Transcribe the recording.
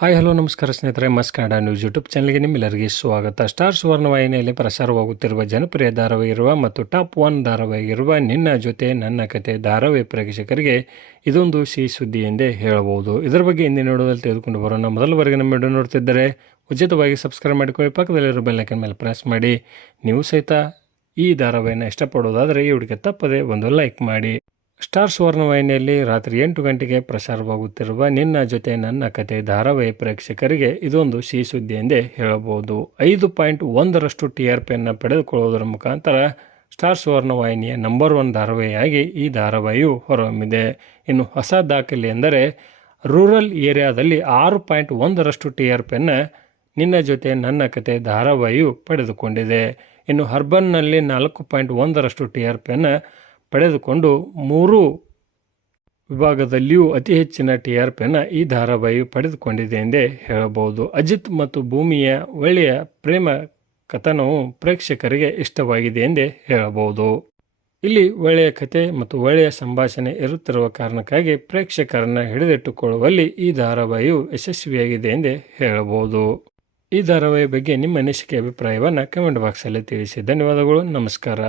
Hi, hello, ನಮಸ್ಕಾರ ಸ್ನೇಹಿತರೆ. ಮಸ್ ಕನ್ನಡ ನ್ಯೂಸ್ ಯೂಟ್ಯೂಬ್ ಚಾನಲ್ಗೆ ನಿಮ್ಮೆಲ್ಲರಿಗೆ ಸ್ವಾಗತ. ಸ್ಟಾರ್ ಸುವರ್ಣ ವಾಹಿನಿಯಲ್ಲಿ ಪ್ರಸಾರವಾಗುತ್ತಿರುವ ಜನಪ್ರಿಯ ಧಾರಾವಾಹಿ ಇರುವ ಮತ್ತು ಟಾಪ್ ಒನ್ ಧಾರಾವಾಹಿ ಇರುವ ನಿನ್ನ ಜೊತೆ ನನ್ನ ಕತೆ ಧಾರಾವಾಹಿ ಪ್ರೇಕ್ಷಕರಿಗೆ ಇದೊಂದು ಸಿಹಿ ಸುದ್ದಿ ಎಂದೇ ಹೇಳಬಹುದು. ಇದರ ಬಗ್ಗೆ ಹಿಂದೆ ನೋಡೋದಲ್ಲಿ ತೆಗೆದುಕೊಂಡು ಬರೋಣ. ಮೊದಲವರೆಗೆ ನಮ್ಮ ವಿಡಿಯೋ ನೋಡ್ತಿದ್ದರೆ ಉಚಿತವಾಗಿ ಸಬ್ಸ್ಕ್ರೈಬ್ ಮಾಡಿಕೊಳ್ಳಿ. ಪಕ್ಕದಲ್ಲಿರೋ ಬೆಲ್ಲೈಕನ್ ಮೇಲೆ ಪ್ರೆಸ್ ಮಾಡಿ. ನೀವು ಸಹಿತ ಈ ಧಾರಾವಾಹಿನ ಇಷ್ಟಪಡೋದಾದರೆ ಈ ಹುಡುಗಿ ತಪ್ಪದೆ ಒಂದು ಲೈಕ್ ಮಾಡಿ. ಸ್ಟಾರ್ ಸುವರ್ಣವಾಹಿನಿಯಲ್ಲಿ ರಾತ್ರಿ ಎಂಟು ಗಂಟೆಗೆ ಪ್ರಸಾರವಾಗುತ್ತಿರುವ ನಿನ್ನ ಜೊತೆ ನನ್ನ ಕತೆ ಧಾರಾವಾಹಿ ಪ್ರೇಕ್ಷಕರಿಗೆ ಇದೊಂದು ಸಿಹಿ ಸುದ್ದಿ ಎಂದೇ ಹೇಳಬಹುದು. ಐದು ಪಾಯಿಂಟ್ ಒಂದರಷ್ಟು ಟಿ ಆರ್ ಪಿಯನ್ನು ಪಡೆದುಕೊಳ್ಳುವುದರ ಮುಖಾಂತರ ಸ್ಟಾರ್ ಸುವರ್ಣವಾಹಿನಿಯ ನಂಬರ್ ಒನ್ ಧಾರಾವಾಹಿಯಾಗಿ ಈ ಧಾರಾವಾಹಿಯು ಹೊರಹೊಮ್ಮಿದೆ. ಇನ್ನು ಹೊಸ ದಾಖಲೆ ಎಂದರೆ ರೂರಲ್ ಏರಿಯಾದಲ್ಲಿ ಆರು ಪಾಯಿಂಟ್ ಒಂದರಷ್ಟು ಟಿ ಆರ್ ಪಿಯನ್ನು ನಿನ್ನ ಜೊತೆ ನನ್ನ ಕತೆ ಧಾರಾವಾಹಿಯು ಪಡೆದುಕೊಂಡಿದೆ. ಇನ್ನು ಹರ್ಬನ್ನಲ್ಲಿ ನಾಲ್ಕು ಪಾಯಿಂಟ್ ಒಂದರಷ್ಟು ಟಿ ಆರ್ ಪಿಯನ್ನು ಪಡೆದುಕೊಂಡು ಮೂರು ವಿಭಾಗದಲ್ಲಿಯೂ ಅತಿ ಹೆಚ್ಚಿನ ಟಿ ಆರ್ ಪಿಯನ್ನು ಈ ಧಾರಾವಾಹಿಯು ಪಡೆದುಕೊಂಡಿದೆ ಎಂದೇ ಹೇಳಬಹುದು. ಅಜಿತ್ ಮತ್ತು ಭೂಮಿಯ ಒಳ್ಳೆಯ ಪ್ರೇಮ ಕಥನವು ಪ್ರೇಕ್ಷಕರಿಗೆ ಇಷ್ಟವಾಗಿದೆ ಎಂದೇ ಹೇಳಬಹುದು. ಇಲ್ಲಿ ಒಳ್ಳೆಯ ಕತೆ ಮತ್ತು ಒಳ್ಳೆಯ ಸಂಭಾಷಣೆ ಇರುತ್ತಿರುವ ಕಾರಣಕ್ಕಾಗಿ ಪ್ರೇಕ್ಷಕರನ್ನು ಹಿಡಿದಿಟ್ಟುಕೊಳ್ಳುವಲ್ಲಿ ಈ ಧಾರಾವಾಹಿಯು ಯಶಸ್ವಿಯಾಗಿದೆ ಎಂದೇ ಹೇಳಬಹುದು. ಈ ಧಾರಾವಾಹಿ ಬಗ್ಗೆ ನಿಮ್ಮ ಅನಿಸಿಕೆ, ಅಭಿಪ್ರಾಯವನ್ನು ಕಮೆಂಟ್ ಬಾಕ್ಸಲ್ಲಿ ತಿಳಿಸಿ. ಧನ್ಯವಾದಗಳು, ನಮಸ್ಕಾರ.